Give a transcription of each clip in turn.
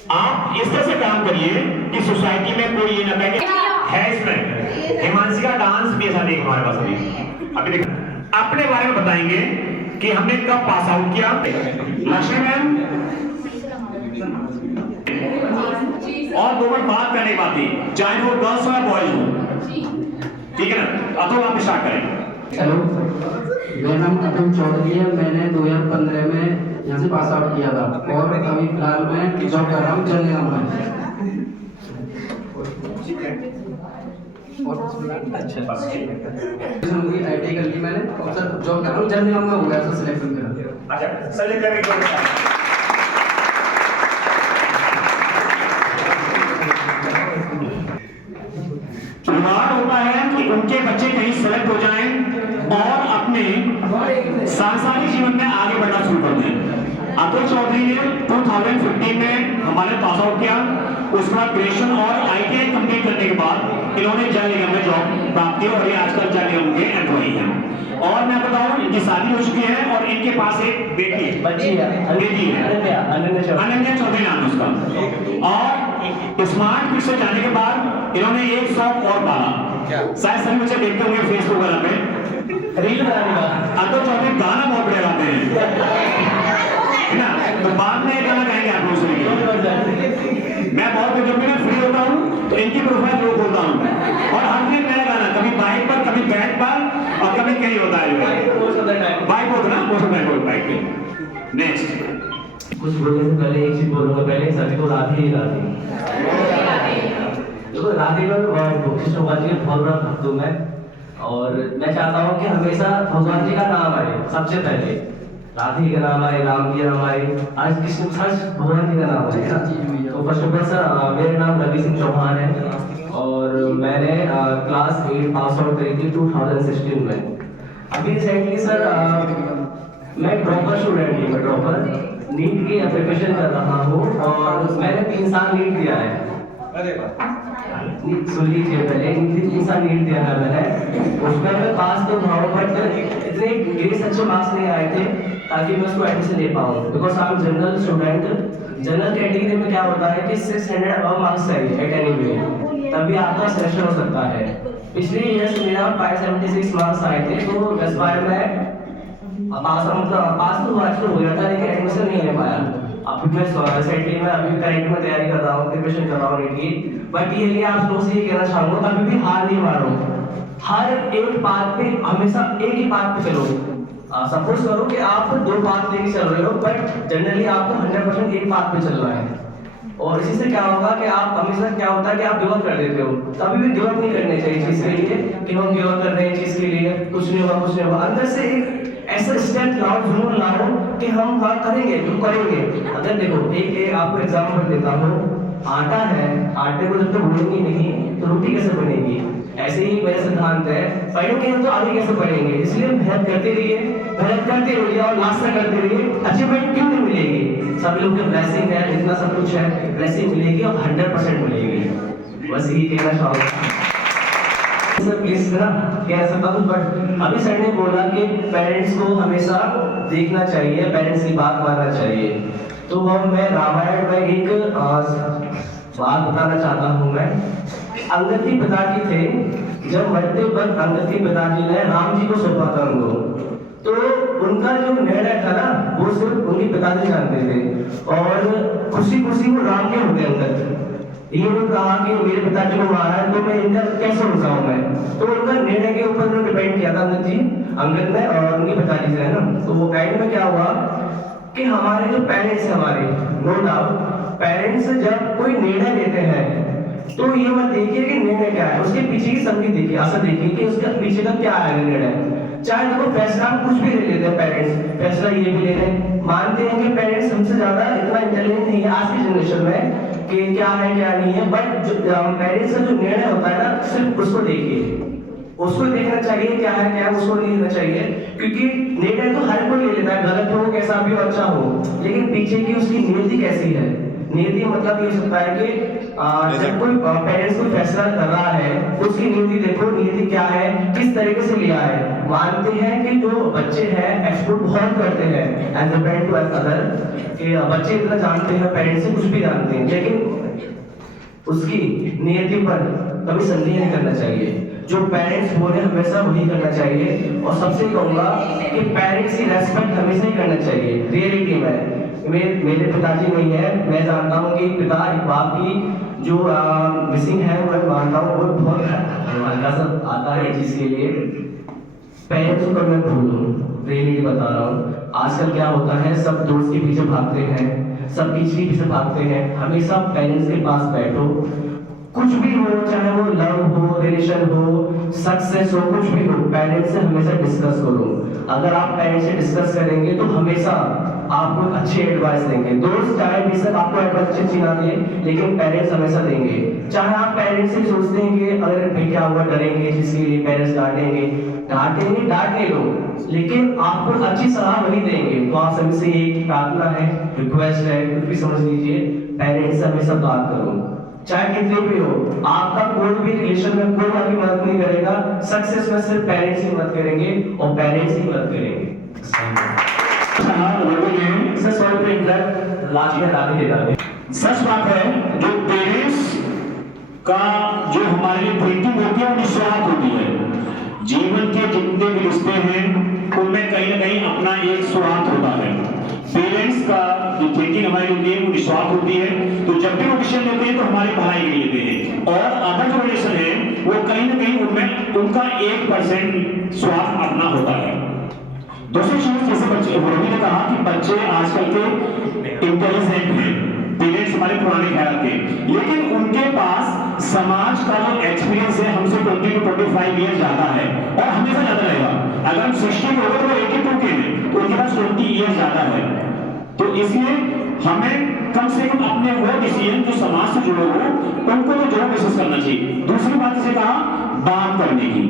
आप इस तरह से काम करिए कि सोसाइटी में कोई ये ना कहे कि है इसमें हिमांशी का डांस भी ऐसा नहीं हमारे पास अभी देखो अपने बारे में बताएंगे कि हमने कब पास आउट किया। लक्ष्मी मैम और 2 मिनट बात करने की बात थी, चाहे वो गर्ल्स हो या बॉयज हो, ठीक है ना। अतुल आप स्टार्ट करें। हेलो, मेरा नाम अतुल चौधरी है। मैंने 2015 में यहाँ से पास आउट किया था और अभी फिलहाल मैं जॉब कर रहा हूँ जर्नीराम में। ITI कर ली मैंने और सर जॉब कर रहा हूँ जर्नीराम में। हो गया सर सिलेक्शन मेरा। अच्छा सेलेक्ट करके शुरुआत होता है कि उनके बच्चे कहीं सेलेक्ट हो जाएं और अपने सांसारिक जीवन में आगे बढ़ना शुरू कर दें। अतुल चौधरी ने 2015 में हमारे पास आउट किया, उसके बाद ग्रेजुएशन और ITI कंप्लीट करने के बाद इन्होंने जल निगम में जॉब प्राप्त की और ये आजकल जल निगम के एम्प्लॉई हैं। और मैं बताऊं इनकी शादी हो चुकी है और इनके पास एक बेटी है, बेटी है अनन्या चौधरी नाम है उसका। और स्मार्ट किड से जाने के बाद इन्होंने एक शौक और पाला, शायद सभी बच्चे देखते होंगे फेसबुक वगैरह पे रील बनाने का। अतुल चौधरी गाना बहुत बढ़िया गाते हैं ना, तो बाद में गाना गाएंगे आप लोग सुनिए। मैं बहुत जब भी मैं फ्री होता हूँ तो इनकी प्रोफाइल रोक होता हूँ और हर दिन नया गाना, कभी बाइक पर कभी बैट पर और कभी कहीं होता है बाइक होता ना बाइक पे। नेक्स्ट कुछ बोलने से पहले एक चीज बोलूंगा, पहले सभी को राधे ही राधे। देखो राधे का भगवान जी का बहुत बड़ा भक्त हूँ मैं, और मैं चाहता हूँ कि हमेशा भगवान जी का नाम आए सबसे पहले, राधे का नाम आए, राम जी का नाम आए, आज कृष्ण भगवान जी का नाम आए। तो फर्स्ट ऑफ ऑल सर मेरा नाम रवि सिंह चौहान है और मैंने क्लास 8 पास आउट करी थी 2016 में। अभी रिसेंटली सर मैं ड्रॉपर स्टूडेंट हूँ, मैं ड्रॉपर नीट की प्रिपरेशन कर रहा हूँ और मैंने 3 साल नीट दिया है। सुन लीजिए, पहले 3 साल नीट दिया है मैंने, उसमें मैं पास तो हुआ बट इतने ग्रेस अच्छे मार्क्स नहीं आए थे ताकि मैं उसको एडमिशन ले पाऊँ, because I am general student. General category में क्या होता है कि 600 अबव मार्क्स चाहिए एट एनी वे, तभी आपका सिलेक्शन हो सकता है। पिछले ईयर मेरा 576 मार्क्स आए थे, तो इस बार मैं पास तो हो गया था लेकिन एडमिशन नहीं ले पाया। अभी मैं रिसेंटली मैं अभी करंट में तैयारी कर रहा हूँ, प्रिपरेशन कर रहा हूँ नीट की। बट ये लिए आप लोगों से ये कहना चाहूँगा कभी भी हार नहीं मारो, हर एक बात पे हमेशा एक ही बात पे चलो। सपोज करो कि आप 2 बात लेके चल रहे हो बट जनरली आपको 100% एक बात पे चलना है, और इसी से क्या होगा कि आप हमेशा क्या होता है कि आप गिव अप कर देते हो। कभी भी गिव अप नहीं करने चाहिए चीज के लिए कि हम गिव अप कर रहे हैं चीज के लिए, कुछ नहीं होगा। अंदर से एक ऐसा स्टेप लाओ, जुनून लाओ कि हम हाँ करेंगे, तुम करेंगे। अगर देखो एक आपको एग्जाम्पल देता हूँ, आटा है, आटे को जब तक भूनेंगे नहीं तो रोटी कैसे बनेगी, ऐसे ही मेरा सिद्धांत है, पढ़ेंगे तो आगे कैसे बढ़ेंगे। इसलिए मेहनत करते रहिए और लास्ट तक करते रहिए। अचीवमेंट क्यों नहीं मिलेगी, सब लोग के ब्लेसिंग है, इतना सब कुछ है, ब्लेसिंग मिलेगी और 100% मिलेगी। बस यही कहना चाहूँगा सर, प्लीज ना कह सकता हूँ। बट अभी सर ने बोला कि पेरेंट्स को हमेशा देखना चाहिए, पेरेंट्स की बात मानना चाहिए। तो मैं रामायण में एक बात बताना चाहता हूँ। मैं अंगद के पिताजी थे, जब मरते वक्त अंगद के पिताजी ने राम जी को सौंपा था उनको, तो उनका जो निर्णय था ना वो सिर्फ उनके पिताजी जानते थे और खुशी खुशी वो राम के हो गए अंगद। ये उन्होंने कहा कि मेरे पिताजी को मारा है तो मैं इनका कैसे रुकाऊं मैं, तो उनका निर्णय के ऊपर उन्होंने डिपेंड किया था अंगद ने और उनके पिताजी से, है ना। तो एंड में क्या हुआ कि हमारे जो पेरेंट्स हैं, हमारे नो डाउट पेरेंट्स जब कोई निर्णय लेते हैं तो ये मत देखिए कि निर्णय क्या है, उसके पीछे की संगति देखिए, असर देखिए कि उसके पीछे का क्या है निर्णय। चाहे देखो फैसला हम कुछ भी ले लेते हैं, पेरेंट्स फैसला ये भी ले लें, मानते हैं कि पेरेंट्स हमसे ज्यादा इतना इंटेलिजेंट नहीं है आज की जनरेशन में कि क्या है क्या नहीं है। बट जो पेरेंट्स का जो निर्णय होता है ना, सिर्फ उसको देखिए, उसको देखना चाहिए क्या है क्या है, उसको नहीं लेना चाहिए, क्योंकि निर्णय तो हर कोई ले लेता है, गलत हो कैसा भी हो अच्छा हो, लेकिन पीछे की उसकी नीति कैसी है नियति मतलब ये हो सकता है कि जब कोई पेरेंट्स कोई फैसला कर रहा है उसकी नियति देखो, नियति क्या है, किस तरीके से लिया है। मानते हैं कि जो बच्चे हैं एक्सपोर्ट बहुत करते हैं एज अ टू एज अदर, कि बच्चे इतना जानते हैं, पेरेंट्स से कुछ भी जानते हैं, लेकिन उसकी नियति पर कभी संदेह नहीं करना चाहिए। जो पेरेंट्स बोले हमेशा वही करना चाहिए। और सबसे कहूँगा कि पेरेंट्स की रेस्पेक्ट हमेशा ही करना चाहिए। रियलिटी में मेरे पिताजी नहीं है, मैं जानता हूँ कि पिता एक बाप की जो मिसिंग है वो मानता हूँ, वो बहुत हल्का सा आता है चीज़ के लिए। पेरेंट्स को मैं भूलूँ, रियलिटी बता रहा हूँ। आजकल क्या होता है, सब दोस्त के पीछे भागते हैं, सब किसी के पीछे भागते हैं। हमेशा पेरेंट्स के पास बैठो, कुछ भी हो, चाहे वो लव हो, रिलेशन हो, सक्सेस हो, कुछ भी हो, पेरेंट्स से हमेशा डिस्कस करो। अगर आप पेरेंट्स से डिस्कस करेंगे तो हमेशा आपको अच्छे एडवाइस देंगे। दोस्त चाहे बेशक आपको एडवाइस अच्छी ना दे, लेकिन पेरेंट्स हमेशा देंगे। चाहे आप पेरेंट्स से सोचते हैं कि अगर भाई क्या हुआ, डरेंगे, जिसके लिए पेरेंट्स डांटेंगे, डांटने लो, लेकिन आपको अच्छी सलाह वही देंगे। तो आप सभी से एक प्रार्थना है, रिक्वेस्ट है, कुछ भी समझ लीजिए, पेरेंट्स से हमेशा बात करो, चाहे कितने भी हो। आपका कोई भी रिलेशन में कोई आपकी मदद नहीं करेगा, सक्सेस में सिर्फ पेरेंट्स ही मदद करेंगे और पेरेंट्स ही मदद करेंगे। लास्ट में दादी दे सच बात है, जो पेरेंट्स का जो हमारे लिए थिंकिंग होती है वो निस्वार्थ होती है। जीवन के जितने भी रिश्ते हैं उनमें कहीं ना कहीं अपना एक स्वार्थ होता है। पेरेंट्स का जो थिंकिंग हमारी होती है वो निस्वार्थ होती है, तो जब भी वो डिसीजन लेते हैं तो हमारी भलाई के लिए लेते हैं। और अदर जो रिलेशन है वो कहीं ना कहीं उनमें उनका 1% स्वार्थ अपना होता है। दूसरी चीज, जैसे बच्चे रवि ने कहा कि बच्चे आजकल के इंटेलिजेंट हैं, पेरेंट्स हमारे पुराने ख्याल के, लेकिन उनके पास समाज का जो एक्सपीरियंस है हमसे 20 to 25 ईयर ज्यादा है और हमेशा ज्यादा रहेगा। अगर हम 60 के होगा तो 82 के हैं, तो उनके पास 20 ईयर ज्यादा है। तो इसलिए हमें कम से कम अपने वो डिसीजन जो समाज से जुड़े हो उनको तो जरूर डिस्कस करना चाहिए। दूसरी बात जैसे कहा बात करने की,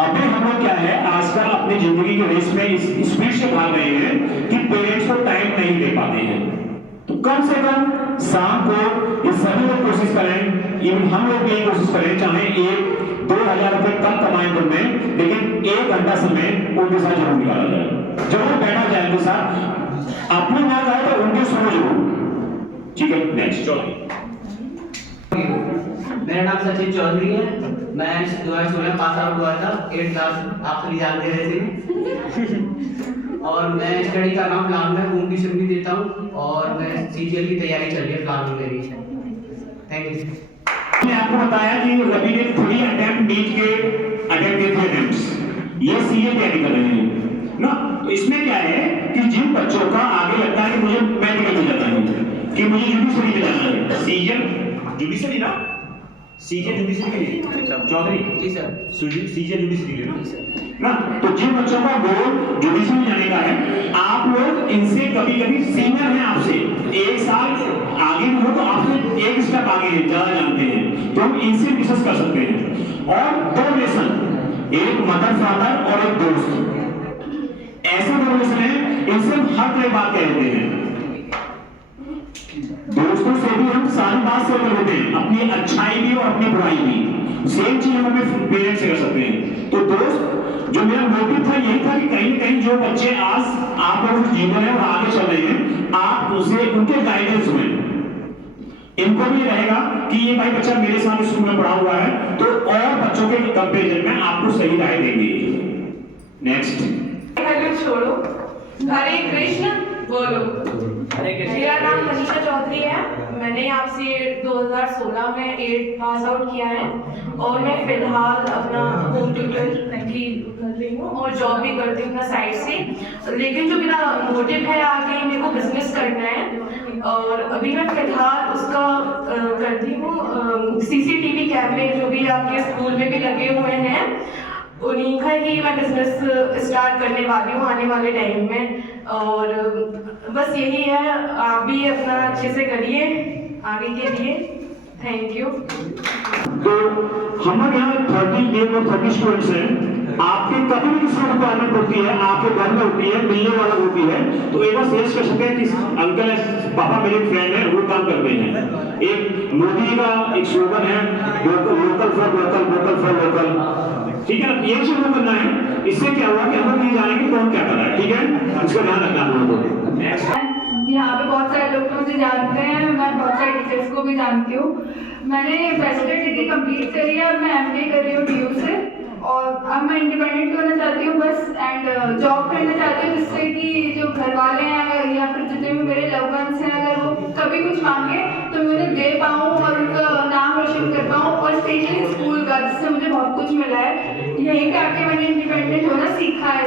अभी हम लोग क्या है आजकल अपनी जिंदगी के रेस में इस स्पीड से भाग रहे हैं कि पेरेंट्स को टाइम नहीं दे पाते हैं। तो कम से कम शाम को ये सभी लोग कोशिश करें, इवन हम लोग भी यही कोशिश करें, चाहे 1-2 हज़ार रुपए कम कमाएं दिन में, लेकिन 1 घंटा समय उनके साथ जरूर निकाला जाए, जरूर बैठा जाए उनके साथ। अपने ना जाए तो उनके सुनो जरूर, ठीक है। नेक्स्ट चौधरी, मेरा नाम सचिन चौधरी है। मैं 2016 पास आउट हुआ था, 8th क्लास, आप सभी जानते रहे थे। और मैं स्टडी का नाम फिलहाल में होम ट्यूशन भी देता हूँ और मैं सीजीएल की तैयारी चल रही है फिलहाल में मेरी। Thank you. मैंने आपको बताया कि रवि ने 3 अटेम्प्ट नीट के अटेम्प्ट किए थे अटेम्प्ट्स, ये सीए तैयारी कर रहे हैं ना। तो इसमें क्या है कि जिन बच्चों का आगे लगता है कि मुझे मेडिकल में जाना है, कि मुझे जुडिशरी में जाना है, सीजन जुडिशरी ना, सीजे जुडिशरी के लिए चौधरी जी सर, सीजे जुडिशरी के लिए ना। तो जिन बच्चों का गोल जुडिशरी जाने का है, आप लोग इनसे कभी-कभी सीनियर हैं आपसे 1 साल आगे भी हो तो आपसे 1 स्टेप आगे हैं, ज्यादा जानते हैं, तो हम इनसे डिस्कस कर सकते हैं। और 2 रिलेशन, एक मदर फादर और एक दोस्त, ऐसे 2 रिलेशन है, इनसे हम हर तरह बात कहते हैं। दोस्तों से भी हम सारी बात शेयर कर लेते हैं, अपनी अच्छाई भी और अपनी बुराई भी, सेम चीज हम अपने पेरेंट्स से कर सकते हैं। तो दोस्त, जो मेरा मोटिव था यही था कि कहीं ना कहीं जो बच्चे आज आप लोगों के जीवन है और आगे चल रहे हैं, आप उसे उनके गाइडेंस में इनको भी रहेगा कि ये भाई बच्चा मेरे साथ स्कूल में पढ़ा हुआ है, तो और बच्चों के कंपेरिजन में आपको सही राय देंगे। नेक्स्ट, हेलो छोड़ो, हरे कृष्ण बोलो। मेरा नाम मनीषा चौधरी है। मैंने आपसे 2016 में 8th पास आउट किया है और मैं फिलहाल अपना होम ट्यूटर की कर रही हूँ और जॉब भी करती हूँ अपना साइड से। लेकिन जो मेरा मोटिव है आगे मेरे को बिजनेस करना है और अभी मैं फिलहाल उसका करती हूँ। सीसीटीवी कैमरे जो भी आपके स्कूल में भी लगे हुए हैं उन्हीं का ही मैं बिजनेस स्टार्ट करने वाली हूँ आने वाले टाइम में। और बस यही है, आप भी अपना अच्छे से करिए आगे के लिए। Thank you. तो हमारे यहाँ 30 स्टूडेंट्स हैं आपके कभी भी किसी रिक्वायरमेंट होती है, आपके घर में होती है, मिलने वाला होती है, तो एक बार शेयर कर सकते हैं कि अंकल है, पापा मेरे फ्रेंड है, वो काम करते हैं। एक मोदी का एक स्लोगन है, local for local, vocal for local, ठीक है ना? ये शुरू करना है। इससे क्या हुआ कि हम लोग नहीं जानेंगे कौन क्या कर रहा है, ठीक है? इसका ध्यान रखना आप लोगों को। यहाँ पे बहुत सारे लोग मुझे जानते हैं, मैं बहुत सारे टीचर्स को भी जानती हूँ। मैंने बैचलर डिग्री कंप्लीट करी है और मैं एमबीए कर रही हूँ डीयू से, और अब मैं इंडिपेंडेंट होना चाहती हूँ बस, एंड जॉब करना चाहती हूँ जिससे कि जो घर वाले हैं या फिर जितने भी मेरे लव वंस हैं, अगर वो कभी कुछ मांगे तो मैं उन्हें दे पाऊँ और उनका नाम रोशन कर पाऊँ, और स्पेशली स्कूल का, जिससे मुझे बहुत कुछ मिला है। यहीं पे आके मैंने इंडिपेंडेंट होना सीखा है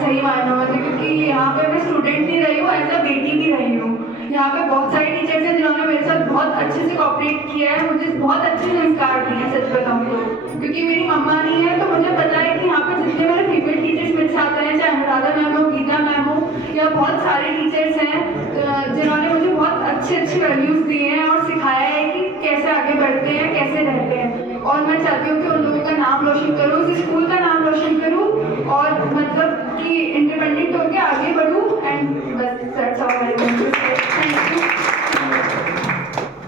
सही मायनों में, क्योंकि यहाँ पे मैं स्टूडेंट नहीं रही हूँ, एज अ बेटी भी रही हूँ। यहाँ पे बहुत सारे टीचर्स हैं जिन्होंने मेरे साथ बहुत अच्छे से कोऑपरेट किया है, मुझे बहुत अच्छे संस्कार दिए हैं सच बताऊँ तो, क्योंकि मेरी मम्मा नहीं है तो मुझे पता है कि यहाँ पे जितने मेरे फीमेल टीचर्स मेरे साथ हैं, चाहे अनुराधा मैम हो, गीता मैम हो, या बहुत सारे टीचर्स हैं जिन्होंने मुझे बहुत अच्छे वैल्यूज़ दिए हैं और सिखाया है कि कैसे आगे बढ़ते हैं, कैसे रहते हैं। और मैं चाहती हूँ कि उन लोगों का नाम रोशन करूँ, उस स्कूल का नाम रोशन करूँ, और मतलब कि इंडिपेंडेंट होकर आगे बढ़ूँ, एंड बस that's all I want to say. Thank you.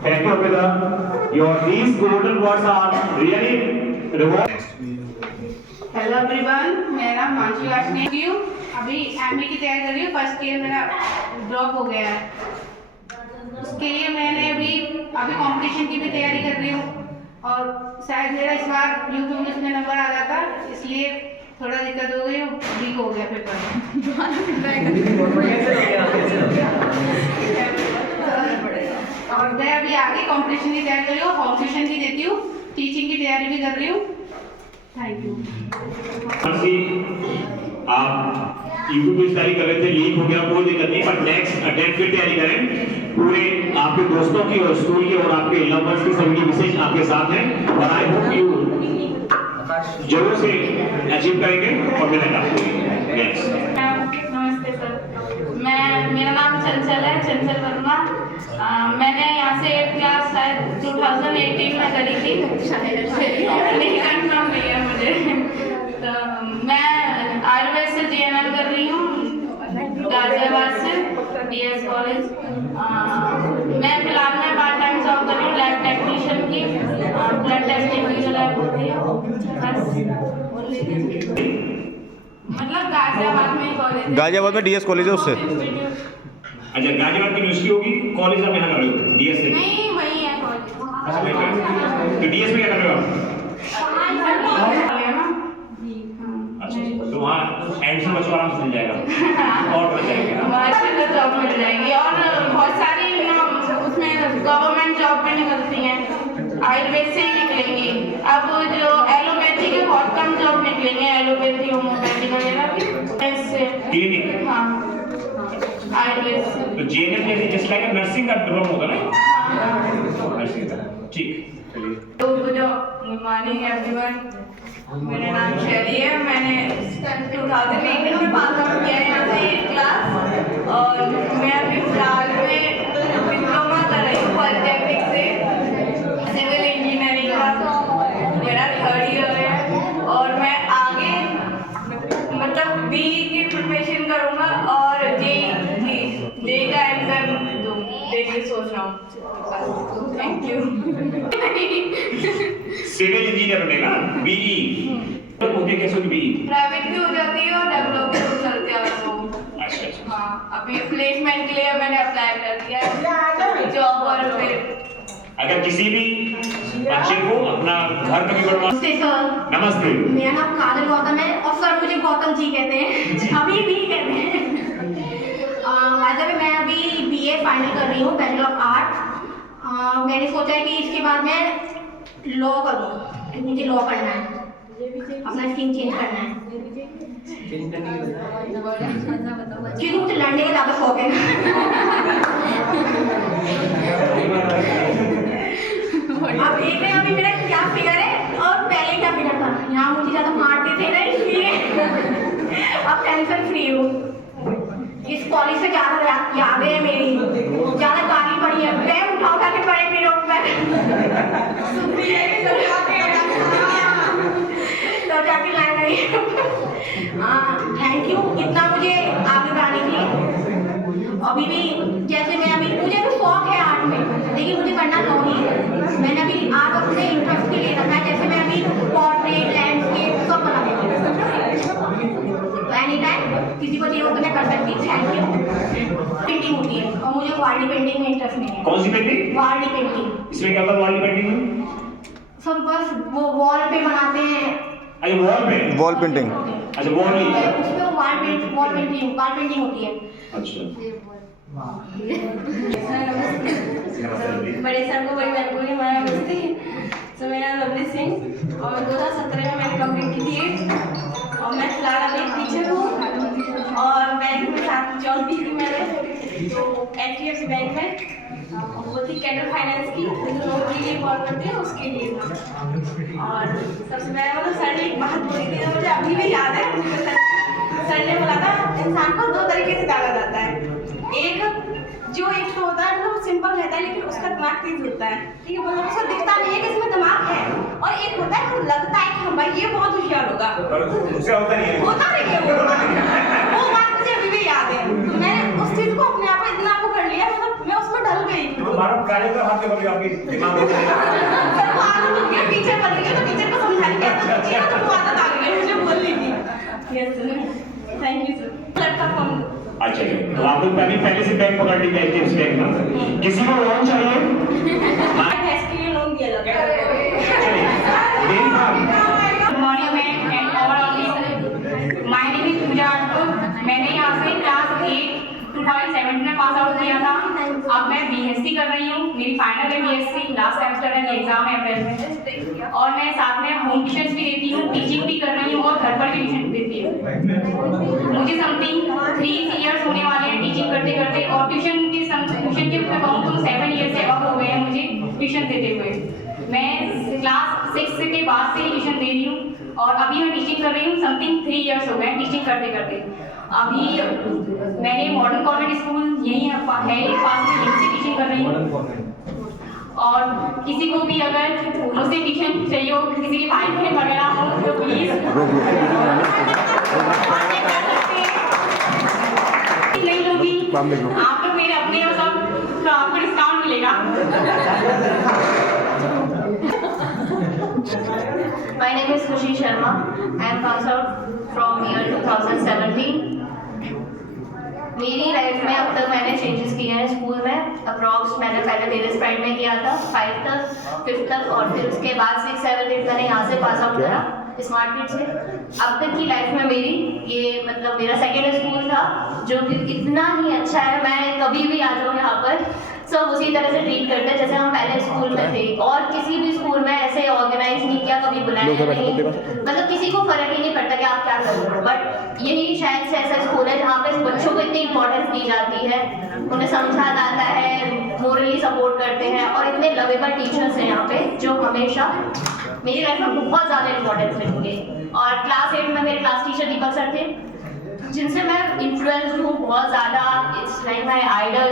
Thank you, Amrita. These golden words are really rewarding. Hello everyone, मेरा नाम मानसी वासनी हूँ। अभी एमए की तैयारी कर रही हूँ, फर्स्ट ईयर मेरा ड्रॉप हो गया है। उसके लिए मैंने अभी कंपटीशन की भी तैयारी कर रही हूँ, और शायद मेरा इस बार यूथ इंग्लिश में नंबर आ जाता, इसलिए थोड़ा दिक्कत हो गई, लीक हो गया पेपर। और मैं अभी आगे कंपटीशन की तैयारी कर रही हूँ, कॉम्पिटिशन भी देती हूँ, टीचिंग की तैयारी भी कर रही हूँ। Thank you. आप यूट्यूब की तैयारी कर रहे थे, लीक हो गया, कोई दिक्कत नहीं, पर नेक्स्ट अटेम्प्ट की तैयारी करें। पूरे आपके दोस्तों की और स्कूल की और आपके लव वंस की सभी विशेष आपके साथ हैं, और आई होप यू जरूर से अचीव करेंगे और मिलेगा आपको। यस, नमस्ते सर, मेरा नाम चंचल है, चंचल वर्मा। मैंने यहाँ से 8th क्लास शायद 2018 में करी थी, नहीं कंफर्म नहीं है मुझे। तो मैं आयुर्वेद से जीएनएम कर रही हूँ, गाजियाबाद से, डीएस कॉलेज। मैं फिलहाल में पार्ट टाइम जॉब कर रही हूँ लैब टेक्नीशियन की, ब्लड टेस्टिंग की जो लैब होती है, बस मतलब गाजियाबाद में कॉलेज, गाजियाबाद में डीएस कॉलेज है उससे। अच्छा, गाजियाबाद की यूनिवर्सिटी होगी, कॉलेज आप यहाँ कर रहे हो डीएस से? नहीं, वही है कॉलेज। अच्छा, तो डीएस में क्या कर रहे हो आप? अच्छा, तो वहाँ एडमिशन बच्चों आराम से मिल जाएगा और बढ़ जाएगा, जॉब मिल जाएगी, और बहुत सारी उसमें गवर्नमेंट जॉब भी निकलती हैं, आयुर्वेद से ही निकलेंगी। अब जो एलोपैथी के बहुत कम जॉब निकलेंगे, एलोपैथी, होम्योपैथी वगैरह भी इससे। क्लिनिक, हाँ, आयुर्वेद से। तो जीएनएम जैसे जस्ट लाइक नर्सिंग का डिप्लोमा होगा ना, नर्सिंग का। ठीक, चलिए। तो गुड मॉर्निंग एवरीवन, मेरा नाम शैली है। मैंने 2018 में पास आउट किया है यहाँ से 8th क्लास, और मैं अभी फिलहाल में डिप्लोमा कर रही हूँ पॉलिटेक्निक से, सिविल इंजीनियरिंग का मेरा 3rd ईयर है, और मैं आगे मतलब बीई की प्रिपरेशन करूँगा और जेई का एग्जाम देने सोच रहा हूँ। Thank you. सिविल इंजीनियर बनेगा, बीई तो होगी, कैसे होगी बीई? प्राइवेट भी हो जाती है और डेवलप भी हो सकती है तो। अच्छा अच्छा, हाँ, अभी प्लेसमेंट के लिए मैंने अप्लाई कर दिया है जॉब, और फिर अगर किसी भी बच्चे को अपना घर कभी बनवा। नमस्ते सर। नमस्ते। मेरा नाम काजल गौतम है, और सर मुझे गौतम जी कहते हैं, अभी भी कहते हैं। मैं अभी बीए फाइनल कर रही हूँ, बैचलर ऑफ आर्ट। मैंने सोचा है कि इसके बाद मैं लॉ करूँ, मुझे लॉ करना है, अपना स्ट्रीम चेंज करना है, क्योंकि मुझे लड़ने का ज़्यादा शौक है। अब देख रहे हैं अभी मेरा क्या फिगर है और पहले क्या फिगर था। यहाँ मुझे ज़्यादा मारते थे ना, इसलिए अब टेंशन फ्री हूँ। इस कॉलेज से ज़्यादा यादें हैं मेरी, ज़्यादा गाली पड़ी है, मैं उठा के पड़े मेरे ऊपर तो जाके लाए नहीं। वार्ली पेंटिंग में इंटरेस्ट नहीं है। कौन सी पेंटिंग? वार्ली पेंटिंग। इसमें क्या होता है वाली पेंटिंग में? सब बस वो वॉल पे बनाते हैं। अच्छा वॉल पे? Wall painting. अच्छा वॉल नहीं। उसमें वो वॉल पेंटिंग होती है। अच्छा बड़े सर को बड़ी बहन को भी हमारा नमस्ते। तो मेरा नाम लवली सिंह और 2017 में मैंने कंप्लीट की थी 8th और मैं फिलहाल अभी एक टीचर हूँ और बैंक में 7 जॉब की थी मैंने तो HDFC बैंक में वो थी कैटल फाइनेंस की जो लोन के लिए कॉल करते हैं उसके लिए था। और सबसे पहले मतलब सर ने एक बात बोली थी मुझे अभी भी याद है। सर ने बोला था इंसान को 2 तरीके से डाला जाता है। एक जो एक तो होता है मतलब सिंपल रहता है लेकिन उसका दिमाग तेज होता है, ठीक है, मतलब उसको दिखता नहीं है कि इसमें दिमाग है। और एक होता है वो लगता है कि हाँ भाई ये बहुत होशियार होगा, उससे होता नहीं है वो बात मुझे अभी भी याद है। तो मैंने उस चीज को अपने आप में इतना वो कर लिया मतलब मैं उसमें ढल गई। हमारा कार्य का हाथ में आपके दिमाग में सर वो आदत हो गई, टीचर बन गई तो टीचर को समझाने की आदत थी तो वो आदत आ गई मुझे बोलने की। Yes sir, thank you sir. लड़का फॉर्म अच्छा तो आप लोग पहले से बैंक पकड़ ली HDFC बैंक में। किसी को लोन चाहिए? भैंस के लिए लोन दिया जाता है। Good morning ma'am and all of you. My name is Pooja Rathore. मैंने यहाँ से क्लास 8 2017 में पास आउट किया था। अब मैं BSc कर रही हूँ, मेरी फाइनल है BSc, लास्ट सेमेस्टर है, एग्जाम है अप्रैल में। और मैं साथ में होम ट्यूशंस भी देती हूँ, टीचिंग भी कर रही हूँ और घर पर भी ट्यूशन देती हूँ। मुझे समथिंग 3 इयर्स होने वाले हैं टीचिंग करते करते और ट्यूशन के कहूँ तो 7 ईयर्स से अब हो गए हैं मुझे ट्यूशन देते हुए। मैं क्लास 6 के बाद से ट्यूशन दे रही हूँ और अभी मैं टीचिंग कर रही हूँ। समथिंग 3 इयर्स हो गए टीचिंग करते करते। अभी मैंने मॉडर्न कॉन्वेंट स्कूल यही है पास में, यहीं से टीचिंग कर रही हूँ। और किसी को भी अगर मुझसे ट्यूशन चाहिए हो, किसी के भाई बहन वगैरह हो तो प्लीज नहीं लोगी, आप लोग मेरे अपने हो सब, तो आपको डिस्काउंट मिलेगा। My name is Khushi Sharma. I am passed out from year 2017. मेरी लाइफ में अब तक मैंने चेंजेस किए हैं स्कूल में। अप्रॉक्स मैंने पहले टेरेस प्राइड में किया था 5 तक, 5th तक और फिर उसके बाद 6, 7, 8 मैंने यहाँ से पास आउट करा स्मार्ट किड से। अब तक की लाइफ में मेरी ये मतलब मेरा सेकेंड स्कूल था जो कि इतना ही अच्छा है। मैं कभी भी आ जाऊँ यहाँ पर सब उसी तरह से ट्रीट करते हैं जैसे हम पहले स्कूल में थे और किसी भी स्कूल में ऐसे ऑर्गेनाइज नहीं किया, कभी बुलाया नहीं, मतलब किसी को फर्क ही नहीं पड़ता कि आप क्या कर रहे हो। बट यही शायद से ऐसा स्कूल है जहाँ पे बच्चों को इतनी इंपॉर्टेंस दी जाती है, उन्हें समझा जाता है, मोरली सपोर्ट करते हैं और इतने लवेबल टीचर्स हैं यहाँ पे जो हमेशा मेरी लाइफ में बहुत ज़्यादा इंपॉर्टेंस देंगे। और क्लास 8 में मेरे क्लास टीचर दीपक सर थे जिनसे मैं इन्फ्लुएंस हूँ बहुत ज़्यादा। इट्स लाइक माई आइडल,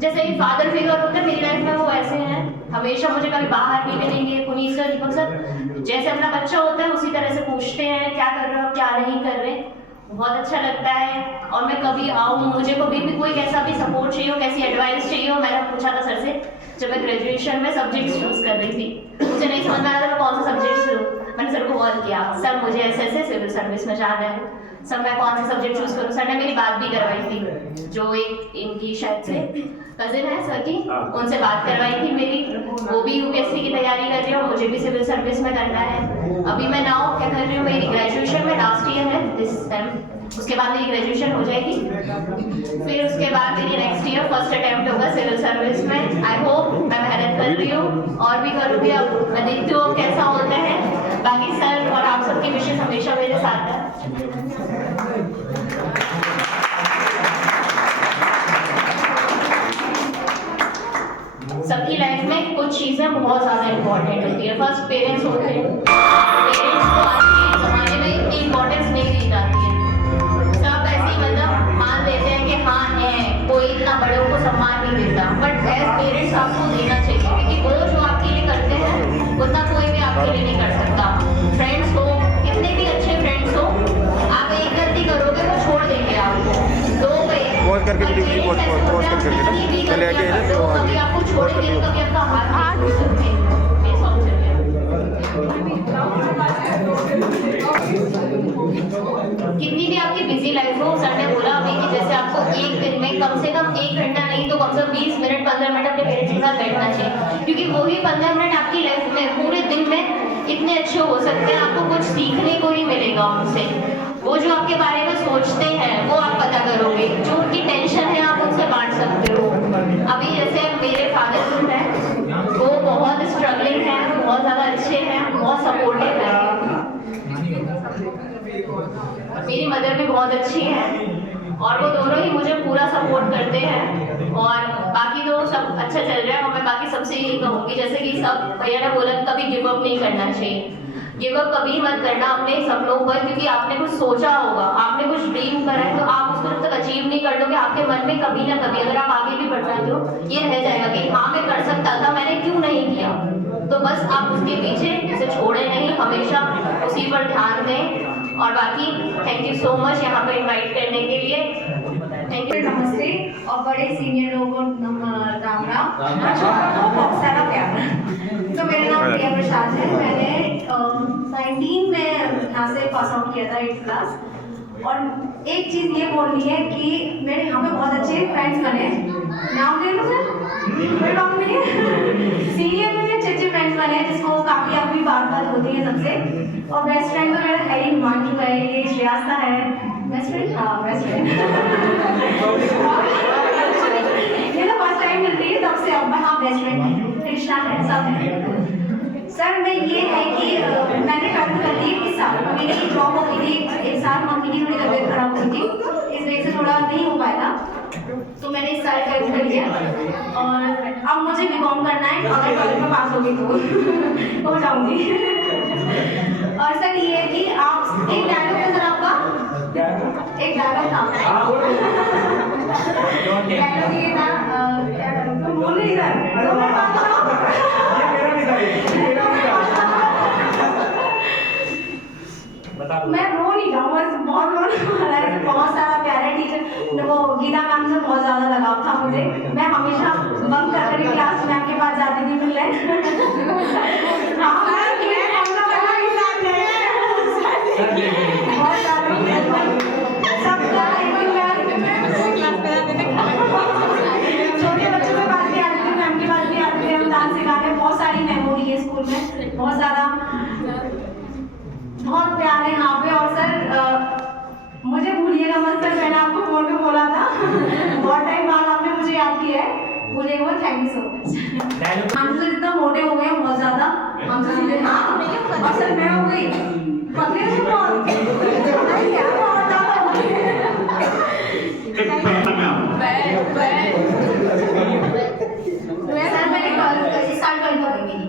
जैसे एक फादर फिगर होते हैं मेरी लाइफ में वो ऐसे हैं। हमेशा मुझे कभी बाहर नहीं मिलेंगे। पुनीत सर, दीपक सर जैसे अपना बच्चा होता है उसी तरह से पूछते हैं क्या कर रहे हो क्या नहीं कर रहे, बहुत अच्छा लगता है। और मैं कभी आऊँ, मुझे कभी भी कोई कैसा भी सपोर्ट चाहिए हो, कैसी एडवाइस चाहिए हो, मैंने पूछा था सर से जब मैं ग्रेजुएशन में सब्जेक्ट्स चूज कर रही थी, मुझे नहीं समझ में आ रहा था कौन सा सब्जेक्ट्स लूँ। मैंने सर को कॉल किया, सर मुझे ऐसे सिविल सर्विस में जाना है, सर मैं कौन सा सब्जेक्ट चूज करूँ। सर ने मेरी बात भी करवाई थी, जो एक इनकी शायद से कजिन है सर की, उनसे बात करवाई थी मेरी। वो भी यूपीएससी की तैयारी कर रही है और मुझे भी सिविल सर्विस में करना है। अभी मैं नाउ क्या कर रही हूँ, मेरी ग्रेजुएशन में लास्ट ईयर है दिस टाइम, उसके बाद मेरी ग्रेजुएशन हो जाएगी। फिर उसके बाद मेरी नेक्स्ट ईयर फर्स्ट अटेम्प्ट होगा सिविल सर्विस में। आई होप, मैं मेहनत कर रही हूँ और भी करूँगी। अब मैं देखती हूँ कैसा होता है। बाकी सर और आप सबकी विशेष हमेशा मेरे साथ है। सबकी लाइफ में कुछ चीज़ें बहुत ज़्यादा इम्पोर्टेंट होती है। फर्स्ट पेरेंट्स होते हैं, पेरेंट्स को आज के ज़माने में इतनी इम्पोर्टेंस नहीं दी जाती है। सब ऐसे ही मतलब मान लेते हैं कि हाँ है, कोई इतना बड़ों को सम्मान नहीं देता, बट एज पेरेंट्स आपको देना चाहिए क्योंकि वो जो आपके लिए करते हैं उतना कोई भी आपके लिए नहीं कर सकता। फ्रेंड्स हो, कितने भी अच्छे फ्रेंड्स हो, आप एक गलती करोगे वो छोड़ देंगे आपको। पॉज करके वीडियो पॉज करके ना चले आके है ना कभी आपको छोड़ेंगे, कभी आपका हाथ नहीं छोड़ सकते। कितनी भी आपकी बिजी लाइफ हो, सर ने बोला अभी कि जैसे आपको एक दिन में कम से कम 1 घंटा नहीं तो कम से कम 20 साथ बैठना चाहिए, क्योंकि वही 15 मिनट आपकी लाइफ में पूरे दिन में इतने अच्छे हो सकते हैं, आपको कुछ सीखने को ही मिलेगा उनसे। वो जो आपके बारे में सोचते हैं वो आप पता करोगे, जो उनकी टेंशन है आप उनसे बांट सकते हो। अभी जैसे मेरे फादर जो है वो बहुत स्ट्रगलिंग है, बहुत ज़्यादा अच्छे हैं, बहुत सपोर्टिव है। मेरी मदर भी बहुत अच्छी है और वो दोनों ही मुझे पूरा सपोर्ट करते हैं, और बाकी तो सब अच्छा चल रहा है। और मैं बाकी सबसे यही कहूँगी, जैसे कि सब भैया ने बोला, कभी गिव अप नहीं करना चाहिए। गिव अप कभी मत करना अपने सपनों पर, क्योंकि आपने कुछ सोचा होगा, आपने कुछ ड्रीम करा है, तो आप उसको जब तक अचीव नहीं कर लोगे, आपके मन में कभी ना कभी, अगर आप आगे भी बढ़ जाते हो, ये रह जाएगा कि हाँ मैं कर सकता था, मैंने क्यों नहीं किया। तो बस आप उसके पीछे उसे छोड़े नहीं, हमेशा उसी पर ध्यान दें। और बाकी थैंक यू सो मच यहाँ पर इनवाइट करने के लिए, थैंक यू। नमस्ते, और बड़े सीनियर लोगों को राम राम, छोटों को बहुत सारा प्यार। तो मेरा नाम प्रिया प्रसाद है, मैंने 19 में यहाँ से पास आउट किया था 8th क्लास। और एक चीज़ ये बोलनी है कि मेरे यहाँ पे बहुत अच्छे फ्रेंड्स बने। नाम ले लो सर, कोई बात नहीं है। सीनियर में भी अच्छे अच्छे फ्रेंड्स बने जिसको काफ़ी अभी बात होती है सबसे। और बेस्ट फ्रेंड तो मेरा है ही, हिमांशु है, ये श्रेयास्ता है। बेस्ट फ्रेंड, हाँ बेस्ट फ्रेंड। ये तो फर्स्ट टाइम मिल रही है तब से, अब हाँ बेस्ट फ्रेंड, कृष्णा है, सब है। सर मैं ये है कि मैंने ट्वेल्थ कर ली इस साल, मेरी जॉब हो गई थी एक साल, मम्मी की थोड़ी तबीयत खराब हुई थी, इस वजह से थोड़ा नहीं हो पाया था, तो मैंने इस साल ट्वेल्थ कर लिया। और अब मुझे बीकॉम करना है, अगर ट्वेल्थ में पास होगी तो हो जाऊंगी। और सर ये है कि आप एक डायलॉग है सर आपका, एक डायलॉग था, डायलॉग ये था, बोल नहीं सर, मैं रो नहीं जाऊँ, बस बहुत रोने वाला है। बहुत सारा प्यारे टीचर, वो गीता मैम से बहुत ज़्यादा लगाव था मुझे। मैं हमेशा बंक करके क्लास मैम के पास जाती थी मिलने। बहुत छोटे बच्चों के पास भी आती थी, मैम के पास भी आती थी, हम डांस सिखाने। बहुत सारी मेमोरी है स्कूल में, बहुत ज़्यादा, बहुत प्यार है यहाँ पे। और सर मुझे भूलिएगा मत सर, मैंने आपको फोन पे बोला था, बहुत टाइम बाद आपने मुझे याद किया है, भूलिएगा मत। Thank you so much. हम सर इतना मोटे हो गए बहुत ज़्यादा, हमसे सीधे हाँ, और सर मैं हो गई पतले से बहुत सर मैंने इस साल ट्वेल्थ हो गई मेरी।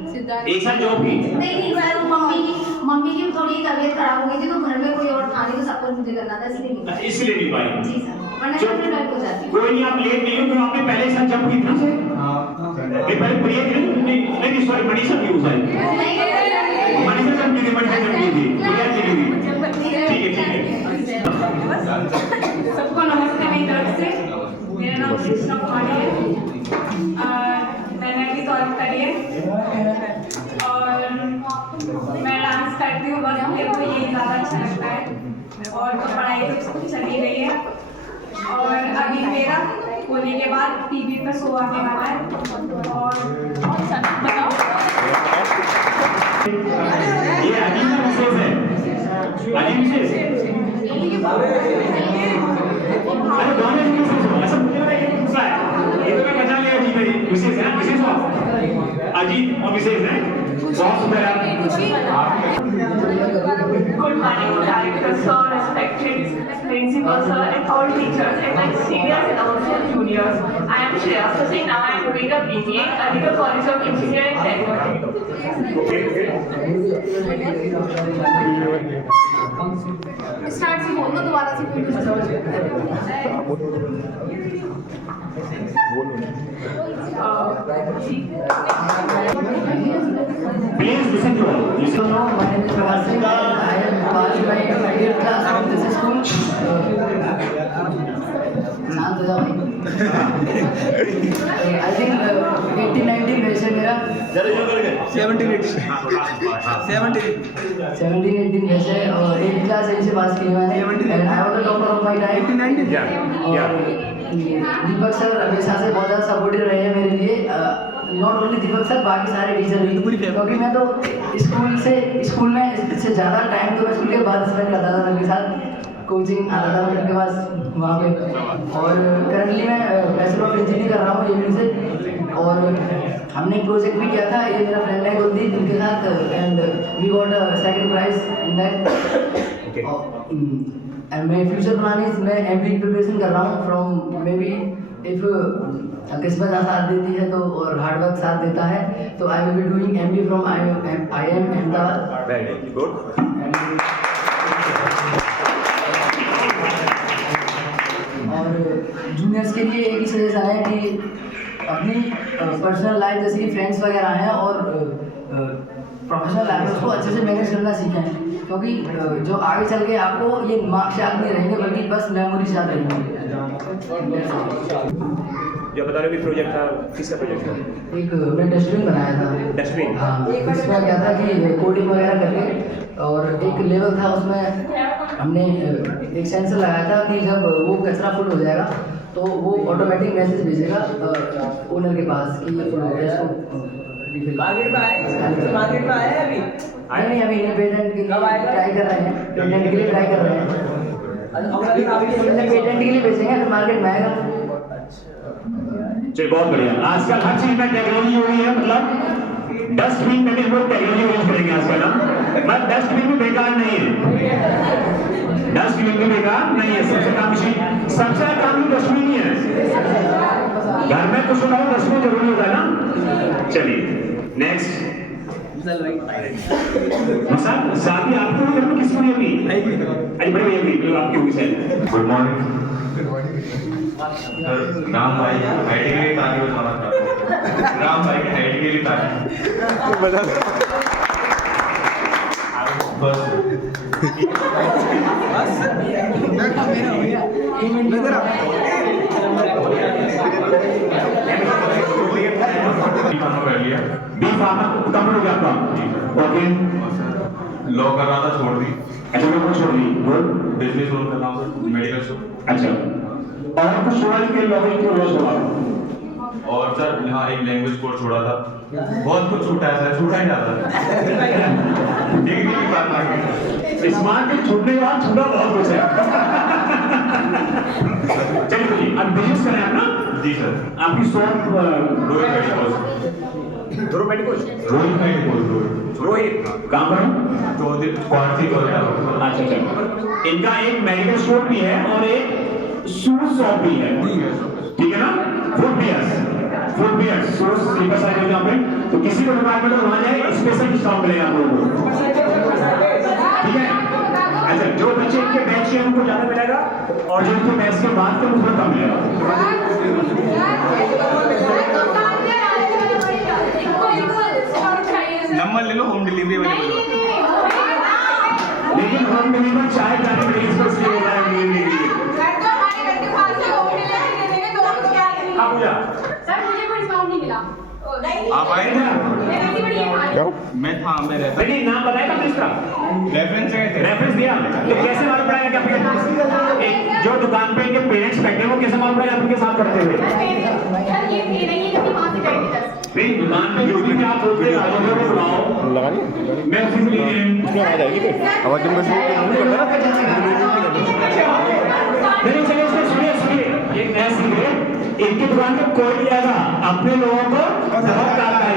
एक साल जॉब की? नहीं सर, मम्मी की थोड़ी तबीयत खराब हो गई थी, तो घर में कोई और था नहीं, तो सब कुछ मुझे करना था, इसलिए नहीं पाई। जी सर, वरना मैं ट्वेल्थ हो जाती। कोई नहीं, आप लेट नहीं हो, क्योंकि आपने पहले साल जॉब की थी ना सर? नहीं पहले प्रिया नहीं सॉरी मनीषा की उस मनीषा जब की थी, मनीषा जब की थी, प्रिया की थी। ठीक है। सबको नमस्ते मेरी तरफ से, मेरा नाम कृष्णा कुमारी है, मैंने अभी 12th करी है और मैं डांस करती हूँ, बस मेरे को यही ज़्यादा अच्छा लगता है। और तो पढ़ाई तो चली रही है, और अभी मेरा होने के बाद टीवी पे शो आने वाला है। और बताओ, ये अजीब विशेष है, अजीब विशेष। अरे गाने में ऐसा मुझे लगा ये गुस्सा है, ये तो मैं बचा लिया। अजीब है, विशेष है, विशेष हो अजीब और विशेष है, बहुत सुंदर है। Good morning, director sir, respected principal sir, and all teachers, and my seniors and also juniors. I am Shreya Singh. Now I am doing a BBA at Aligarh College of Engineering Technology. Start से बोल दो, दोबारा से Please listen to all. Listen. My name is Pravasika. I am passed by 8th class from this school. I think 18-19 batch है मेरा। 17-18 batch है और 8th class यहीं से पास की मैंने। And I was the topper of my time. 18-19 और दीपक sir हमेशा से बहुत ज़्यादा सपोर्टिव रहे हैं मेरे लिए। नॉट ओनली दीपक सर, बाकी सारे टीचर भी, क्योंकि मैं तो स्कूल में इससे ज़्यादा टाइम तो मैं स्कूल के बाद स्पेंड करता था उनके साथ, कोचिंग आता था उनके पास वहाँ पे। और करंटली मैं बैचलर ऑफ इंजीनियरिंग कर रहा हूँ एमयू से, और हमने एक प्रोजेक्ट भी किया था, ये मेरा फ्रेंड है कुलदीप, उनके साथ, and we got second prize in that. And मैं फ्यूचर प्लान मैं एमपी की प्रिपरेशन कर रहा हूँ फ्रॉम मे बी इफ किस्मत साथ देती है तो, और हार्ड वर्क साथ देता है तो I will be doing MB from IIM Ahmedabad. Very good. और जूनियर्स के लिए एक ही सजेशन है कि अपनी पर्सनल लाइफ जैसे कि फ्रेंड्स वगैरह हैं और प्रोफेशनल लाइफ उसको अच्छे से मैनेज करना सीखें, क्योंकि जो आगे चल के आपको ये मार्क्स याद नहीं रहेंगे बल्कि बस मेमोरीज याद रहेंगी। जो बता रहे हो कि प्रोजेक्ट था, किसका प्रोजेक्ट था? एक मैं डस्टबिन बनाया था। डस्टबिन? हाँ, उसमें क्या था कि कोडिंग वगैरह करके, और एक लेवल था उसमें हमने एक सेंसर लगाया था कि जब वो कचरा फुल हो जाएगा तो वो ऑटोमेटिक मैसेज भेजेगा ओनर के पास कि ये फुल हो गया, इसको मार्केट में आए, मार्केट में आए अभी नहीं अभी नहीं, पेटेंट के लिए ट्राई कर रहे हैं, पेटेंट के लिए ट्राई कर रहे हैं, पेटेंट के लिए बेचेंगे फिर मार्केट में आएगा। चलिए बहुत बढ़िया। आजकल हर चीज में टेक्नोलॉजी हो रही है, मतलब डस्टबिन में भी हम लोग टेक्नोलॉजी यूज करेंगे आजकल ना, मतलब डस्टबिन भी बेकार नहीं है, डस्टबिन भी बेकार नहीं है, सबसे काम भी डस्टबिन ही है। घर में कुछ ना हो डस्टबिन जरूरी होता है ना। चलिए नेक्स्ट। साथी आपको घर में किसको नहीं होगी? अरे बड़े भैया भी आपकी होगी शायद। Good morning. राम भाई आईटी के लिए ताली बजाना चाहता हूँ। राम भाई की आईटी के लिए ताली बजा। कर लिया बी फार्मा कम हो गया आपका? ओके। लॉ कर रहा था, छोड़ दी। अच्छा मैं छोड़ दी। गुड। बिजनेस लोन कर रहा हूँ, मेडिकल स्टोर। अच्छा और कुछ छोड़ा नहीं कि लॉ छोड़ा? और सर यहाँ एक लैंग्वेज कोर्स छोड़ा था, बहुत कुछ छूटा है सर, छूटा ही जाता है। डिग्री की बात आ गई, स्मार्ट के छूटने के बाद छूटा बहुत कुछ है। चलिए अब बिजनेस करें आप ना? जी सर। आपकी शॉप रोहित मेडिकोस। रोहित कहाँ पर है? क्वार्टी अच्छा अच्छा। इनका एक मेडिकल स्टोर भी है और एक शूज शॉप भी है, ठीक है ना? फुटवियर्स शूज स्लीपर साइकिल जहाँ पे, तो किसी को डिपार्टमेंट में वहाँ जाए स्पेशल डिस्काउंट मिलेगा आप लोगों को, ठीक है? अच्छा जो बच्चे इनके बैच के उनको ज़्यादा मिलेगा और जो इनके बैच के बाद के उनको कम मिलेगा। नंबर ले लो, होम डिलीवरी में। लेकिन होम डिलीवरी चाहे जाने के लिए इसलिए होता है सर मुझे कोई डिस्काउंट नहीं मिला। आप आए थे? मैं था, मैं रहता। नहीं नाम बताएगा तो इसका रेफरेंस थे, रेफरेंस दिया तो कैसे मालूम पड़ेगा कि आपके जो दुकान पे इनके पेरेंट्स बैठे हैं वो कैसे मालूम पड़ेगा उनके साथ पढ़ते हुए? नहीं दुकान पे जो भी आप बोलते हैं आगे को बुलाओ, लगा नहीं मैं उसी से उसमें आ जाएगी कोई आवाज जब मैं नहीं चलिए सुनिए सुनिए एक नया सीन है, इनकी दुकान पे कोई नहीं आएगा, अपने लोगों को बहुत डालता है।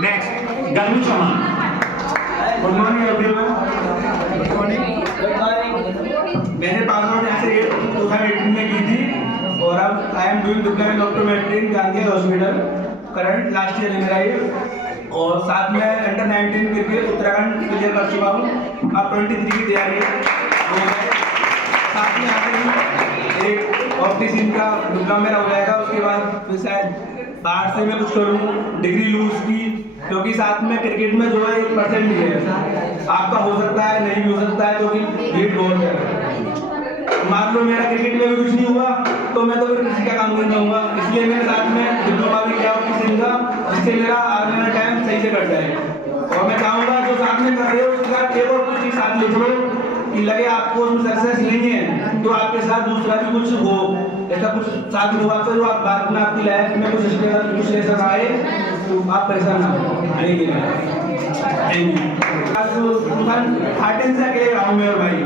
नेक्स्ट गर्मी चौहान। Good morning everyone. मैंने पास आउट यहाँ से 2018 में की थी और अब I am doing diploma in optometry in Gandhi hospital, current last year है मेरा ये, और साथ में अंडर 19 क्रिकेट उत्तराखंड क्लियर कर चुका हूँ, अब 23 की तैयारी है। साथ में आगे एक ऑप्टिशियन का डिप्लोमा मेरा हो जाएगा, उसके बाद फिर शायद बाहर से मैं कुछ करूँ, डिग्री लूँ उसकी, क्योंकि साथ में क्रिकेट में जो है 1% ही है, आपका हो सकता है नहीं भी हो सकता है, क्योंकि भीड़ बहुत है। मान लो मेरा क्रिकेट में भी कुछ नहीं हुआ तो मैं तो फिर किसी का काम नहीं रहूँगा, इसलिए मैंने साथ में डिप्लोमा भी किया ऑप्टिशियन का, जिससे मेरा आने वाला टाइम सही से कट जाए। और मैं चाहूँगा जो साथ में कर रहे हो उसके साथ एक और कुछ चीज़ साथ ले चलो, कि लगे आपको उसमें सक्सेस नहीं है तो आपके साथ दूसरा भी कुछ हो, ऐसा कुछ साथ में हुआ तो आप बाद में आपकी लाइफ में कुछ ऐसा आए तो आप परेशान ना हो। यही है। Thank you. 2013 से अकेले रहा हूँ मैं और भाई,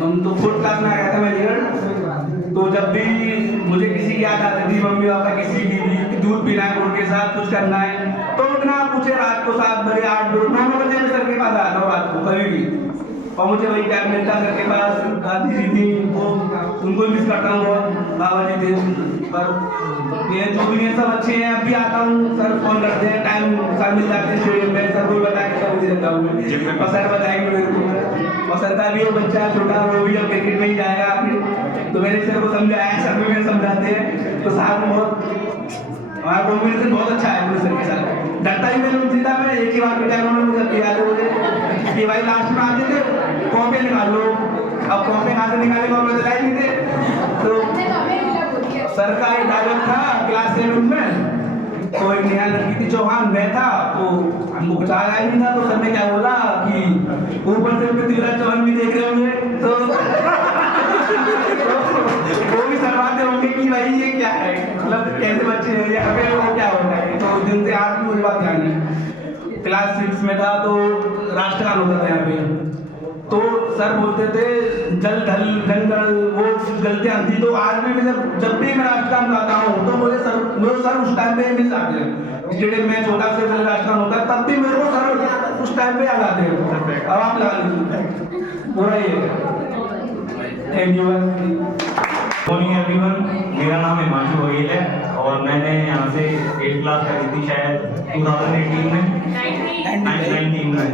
हम तो 4th क्लास में आया था मैं निकल, तो जब भी मुझे किसी की याद आती थी, मम्मी पापा किसी की भी दूध पीना है उनके साथ कुछ करना है, तो इतना पूछे रात को 7 बजे 8 बजे 9 बजे मैं सर के पास आता हूँ रात को कभी भी, और मुझे वही टाइम मिलता सर के पास। दादी जी थी वो, उनको मिस करता हूँ बहुत, बाबा जी थे, पर ये जो भी है सब अच्छे हैं। अब भी आता हूँ, सर फोन करते हैं, टाइम सर मिल जाते हैं स्टेडियम में, सर को बता के मुझे रहता हूँ मैं, और सर बताएंगे मेरे को, और सर का भी वो बच्चा छोटा वो भी अब क्रिकेट में ही जाएगा, तो मैंने सर को समझाया, सर भी मेरे समझाते हैं, तो साथ में बहुत हमारा कॉम्बिनेशन बहुत अच्छा है पूरे सर के साथ। डरता ही मैंने उनसे था, मैं एक ही बार बेटा उन्होंने मुझे किया था मुझे कि भाई लास्ट में आते थे कॉपी निकाल लो, अब कॉपी कहाँ से निकालेंगे और बता ही नहीं थे। तो सर का एक डायलॉग था क्लास 7 में, तो एक नया लड़की थी चौहान, मैं था, तो हमको कुछ आया ही नहीं था, तो सर ने क्या बोला कि ऊपर से पृथ्वीराज चौहान भी देख रहे होंगे, तो वो भी शर्माते होंगे कि भाई ये क्या है, मतलब कैसे बच्चे हैं यहाँ पे, वो क्या होता है। तो उस दिन से आज भी मुझे बात ध्यान है, क्लास 6 में था तो राष्ट्रगान होता था यहाँ पे, तो सर बोलते थे जल ढल जंगल, वो गलतियाँ थी, तो आज भी मैं जब भी मैं राष्ट्रगान गाता हूँ तो मुझे सर उस टाइम पे मिल जाते हैं, स्टेडियम में छोटा से पहले राष्ट्रगान होता है तब भी मेरे को सर उस टाइम पे याद आते हैं। अब आप लगा लीजिए पूरा ये। Thank you. मॉर्निंग एवरीवन, मेरा नाम हिमांशु गोयल है और मैंने यहाँ से 8th क्लास करी थी शायद 2018 में, 19 में,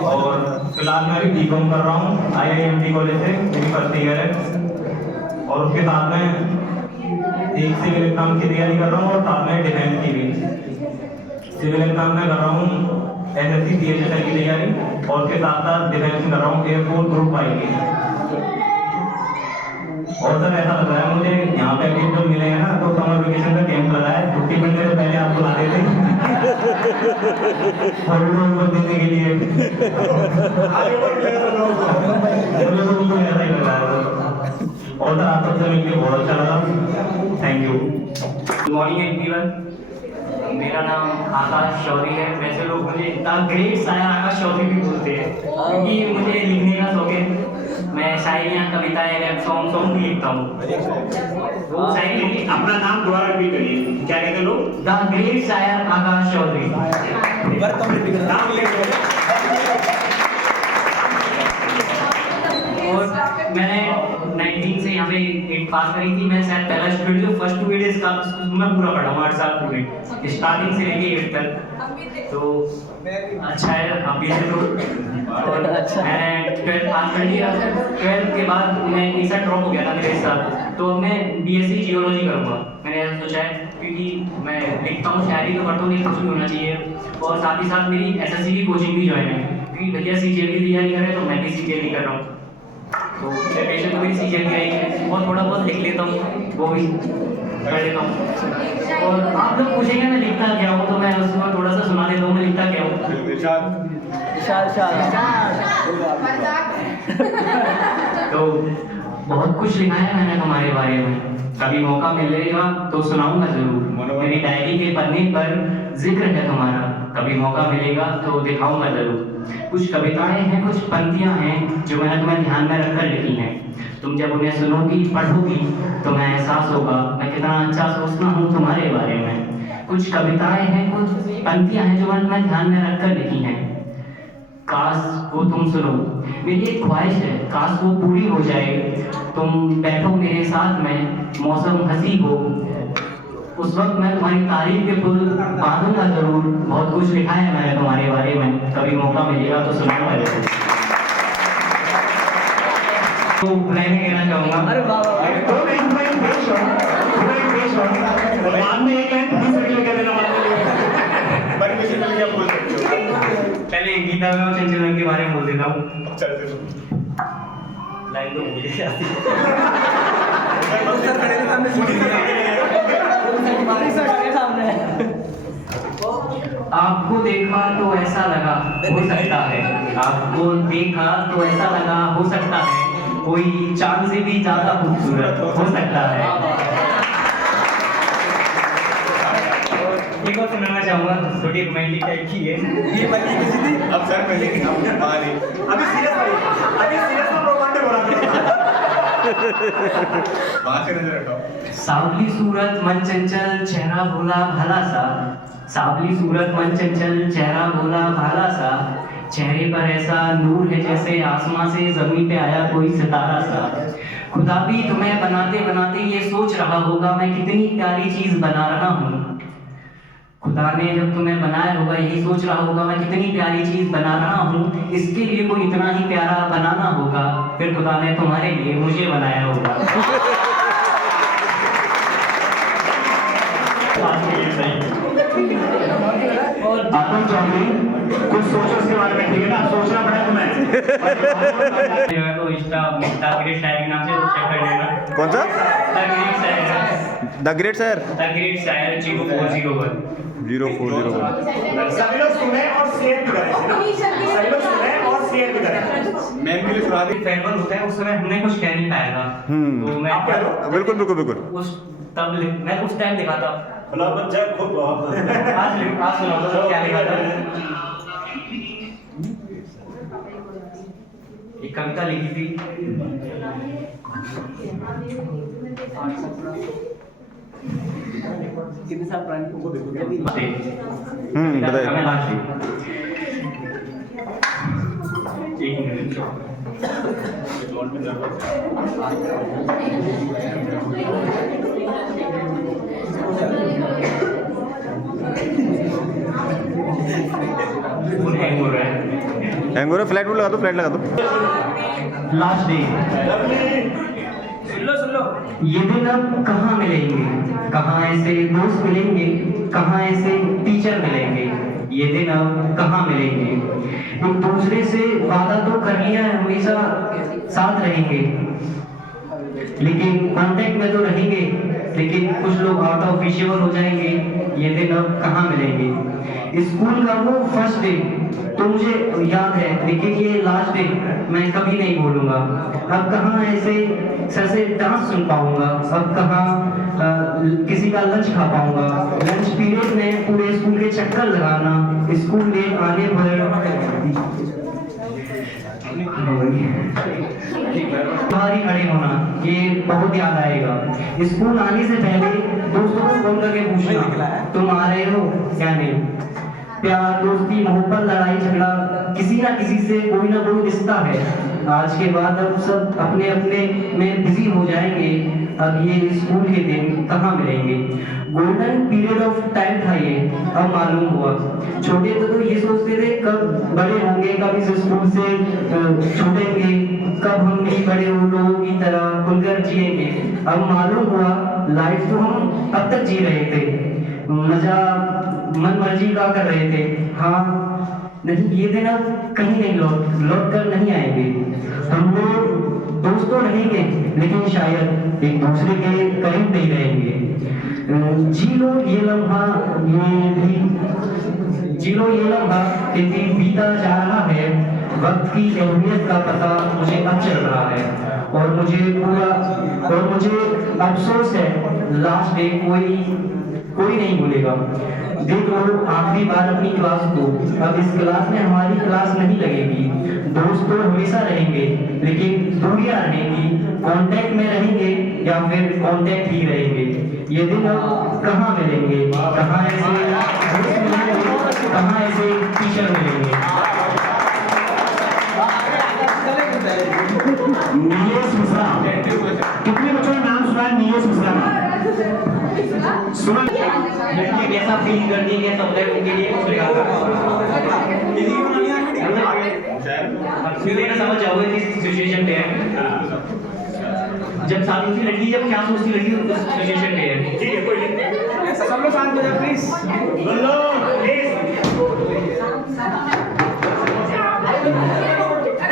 और फिलहाल मैं अभी B.Com कर रहा हूँ IIMT कॉलेज से, मेरी फर्स्ट ईयर है, और उसके साथ में एक सिविल एग्जाम की तैयारी कर रहा हूँ और साथ में डिफेंस की भी। सिविल एग्जाम में कर रहा हूँ SSC CHSL की तैयारी, और उसके साथ साथ डिफेंस में कर रहा हूँ एयरफोर्स ग्रुप 5 की। और सर ऐसा लग रहा है मुझे यहाँ पे अभी जो मिले हैं ना, तो समर वेकेशन का कैंप लगा है, छुट्टी मिलने से पहले आप बुला देते ऊपर देने के लिए, मुझे तो बिल्कुल ऐसा ही लग रहा है। और सर आप सबसे मिलकर बहुत अच्छा लगा, thank you. Good morning everyone, मेरा नाम आकाश चौधरी है। वैसे लोग मुझे द ग्रेट शायर आकाश चौधरी भी बोलते हैं, क्योंकि मुझे लिखने का शौक है। मैं शायरियाँ, कविताएं, रैप सॉन्ग भी लिखता हूँ। वो शायरी अपना नाम दोबारा रिपीट करिए, क्या कहते लोग? द ग्रेट शायर आकाश चौधरी। और मैंने 19 से यहाँ पे 8 पास करी थी। मैं शायद पहला स्टूडेंट जो फर्स्ट 2 डेज का मैं पूरा पढ़ा हूँ 8 साल पूरे, स्टार्टिंग से लेके 8 तक। तो अच्छा है आप ये तो। और मैंने 12th पास कर लिया। 12th के बाद मैं एक साथ ड्रॉप हो गया था मेरे साथ, तो अब मैं BSc जियोलॉजी करूँगा। मैंने ऐसा सोचा है, क्योंकि मैं लिखता हूँ, शायरी तो पढ़ता हूँ, नहीं कुछ भी होना चाहिए। और साथ ही साथ मेरी SSC की कोचिंग भी ज्वाइन है, क्योंकि भैया CGL की तैयारी कर रहे हैं, तो मैं भी CGL ही कर रहा हूँ। तो प्रिपरेशन तो मेरी CGL की रहेगी, और थोड़ा बहुत लिख लेता हूँ, वो भी कर लेता हूँ। और आप लोग पूछेंगे मैं लिखता क्या हूँ, तो मैं उसको थोड़ा सा सुना देता हूँ मैं लिखता क्या हूँ। तो बहुत कुछ लिखा है मैंने तुम्हारे बारे में, कभी मौका मिलेगा तो सुनाऊंगा जरूर। मेरी डायरी के पन्ने पर जिक्र है तुम्हारा, कभी मौका मिलेगा तो दिखाऊंगा जरूर। कुछ कविताएं हैं, कुछ पंक्तियां हैं जो मैंने तुम्हें ध्यान में रखकर लिखी हैं। तुम जब उन्हें सुनोगी, पढ़ोगी, तो मैं एहसास होगा मैं कितना अच्छा सोचता हूँ तुम्हारे बारे में। कुछ कविताएं हैं, कुछ पंक्तियां हैं जो मैंने तुम्हें ध्यान में रखकर लिखी हैं। काश वो तुम सुनो, मेरी एक ख्वाहिश है, काश वो पूरी हो जाए। तुम बैठो मेरे साथ में, मौसम हंसी हो, उस वक्त मैं तुम्हारी तारीफ के पुल बांधूंगा जरूर। बहुत कुछ लिखा है मैंने तुम्हारे बारे में, कभी मौका मिलेगा तो सुनाऊंगा जरूर। तो मैंने कहना चाहूँगा, अरे बाद में एक पहले गीता में चंचल के बारे में बोल देता हूँ। लाइन तो भूल गया। आपको देखा तो ऐसा लगा हो सकता है, आपको देखा तो ऐसा लगा हो सकता है, कोई चांद से भी ज्यादा खूबसूरत हो सकता है। एक और सुनाना चाहूंगा, थोड़ी रोमांटिक टाइप की है। ये बनी किसी थी, अब सर में लेकिन आपने बाहर ही अभी सीरियस में रोमांटिक हो रहा वहां से नजर हटाओ। सावली सूरत मन चंचल चेहरा भोला भाला सा, सावली सूरत मन चंचल चेहरा भोला भाला सा, चेहरे पर ऐसा नूर है जैसे आसमां से जमीन पे आया कोई सितारा सा। खुदा भी तुम्हें बनाते बनाते ये सोच रहा होगा मैं कितनी प्यारी चीज बना रहा हूँ। खुदा ने जब तुम्हें बनाया होगा यही सोच रहा होगा मैं कितनी प्यारी चीज बना रहा हूँ, इसके लिए कोई इतना ही प्यारा बनाना होगा, फिर खुदा ने तुम्हारे लिए मुझे बनाया होगा। और अतुल चौधरी कुछ सोचो इसके बारे में, ठीक है ना, सोचना पड़ेगा तुम्हें। जो है तो इंस्टा ग्रेट शायर के नाम से चेक कर लेना। कौन सा? द ग्रेट शायर द ग्रेट शायर 0401 0401। सभी लोग सुने और शेयर भी करें, सभी लोग सुने और शेयर भी करें। मैं भी सुना दी। फेयरवेल होता है उस समय हमने कुछ कह नहीं पाया था, तो मैं आप कह दो। बिल्कुल बिल्कुल बिल्कुल। उस तब मैं उस टाइम लिखा था। खुलापन जब खुद आज सुनाओ तो क्या लिखा था। एक कविता लिखी थी। कितने साल पुरानी? बताइए। एक मिनट हैंग हो रहा है। हैंग हो रहा है, फ्लैट लगा दो, फ्लैट लगा दो। Last day. सुन लो ये दिन अब कहाँ मिलेंगे, कहाँ ऐसे दोस्त मिलेंगे, कहाँ ऐसे टीचर मिलेंगे, ये दिन अब कहाँ मिलेंगे। एक दूसरे से वादा तो कर लिया है हमेशा साथ रहेंगे, लेकिन कांटेक्ट में तो रहेंगे, लेकिन कुछ लोग आउट ऑफ विजुअल हो जाएंगे, ये दिन अब कहाँ मिलेंगे। स्कूल का वो फर्स्ट डे तो मुझे याद है, लेकिन ये लास्ट डे मैं कभी नहीं भूलूंगा। अब कहाँ ऐसे सर से डांस सुन पाऊंगा, अब कहाँ किसी का लंच खा पाऊंगा। लंच पीरियड में पूरे स्कूल के चक्कर लगाना, स्कूल लेट आने पर बाहर ही खड़े होना, ये बहुत याद आएगा। स्कूल आने से पहले दोस्तों को फोन करके पूछना तुम आ रहे हो क्या नहीं। प्यार दोस्ती मोहब्बत लड़ाई झगड़ा किसी ना किसी से कोई ना कोई रिश्ता है। आज के बाद अब सब अपने अपने में बिजी हो जाएंगे, अब ये स्कूल के दिन कहाँ मिलेंगे। गोल्डन पीरियड ऑफ टाइम था ये, अब मालूम हुआ। छोटे तो ये सोचते थे कब बड़े होंगे, कब इस स्कूल से छूटेंगे, कब हम भी बड़े लोगों की तरह खुलकर जिएंगे। अब मालूम हुआ लाइफ तो हम अब तक जी रहे थे, मजा मन मर्जी का कर रहे थे। हाँ नहीं, ये दिन अब कहीं नहीं लौट कर नहीं आएंगे। हम लोग दोस्त तो रहेंगे, लेकिन शायद एक दूसरे के करीब नहीं रहेंगे। जी लो ये लम्हा, ये भी बीता जा रहा है। वक्त की अहमियत का पता मुझे अब चल रहा है, और मुझे अफसोस है लास्ट डे कोई नहीं भूलेगा। देख लो आखिरी बार अपनी क्लास को, अब इस क्लास में हमारी क्लास नहीं लगेगी। दोस्त तो हमेशा रहेंगे, लेकिन दूरियां रहेंगी। कांटेक्ट में रहेंगे या फिर कांटेक्ट ही रहेंगे। ये दिन अब कहाँ मिलेंगे, कहाँ ऐसे दोस्त मिलेंगे, कहाँ ऐसे टीचर मिलेंगे। नीलेश मिश्रा, कितने बच्चों ने नाम सुना है नीलेश मिश्रा? सुना लड़कियां कैसा फील करती है, कैसा होता है उनके लिए कुछ लिखा समझ जाओगे किस सिचुएशन पे है। जब शादी होती लड़की जब क्या सोचती लड़की उस सिचुएशन पे है। ठीक है, कोई नहीं, सब लोग शांत हो जाओ प्लीज। बोलो प्लीज।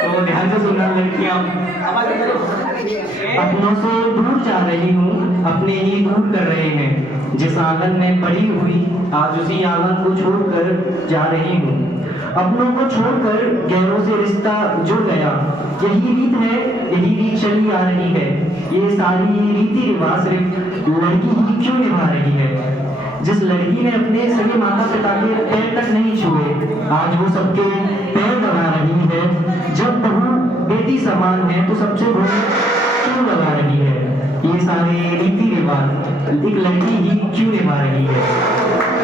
तो ध्यान से सुनना लड़कियां, अपनों से दूर जा रही हूँ, अपने ही दूर कर रहे हैं। जिस आंगन में पड़ी हुई आज उसी आंगन को छोड़कर जा रही हूँ। अपनों को छोड़कर गैरों से रिश्ता जुड़ गया। यही रीत है, यही रीत चली आ रही है। ये सारी रीति रिवाज सिर्फ लड़की ही क्यों निभा रही है? जिस लड़की ने अपने सगे माता पिता के पैर तक नहीं छुए, आज वो सबके पैर दबा रही है। जब बहू बेटी समान है तो सबसे बहू क्यों लगा रही है? ये सारे रीति रिवाज एक लड़की ही क्यों निभा रही है?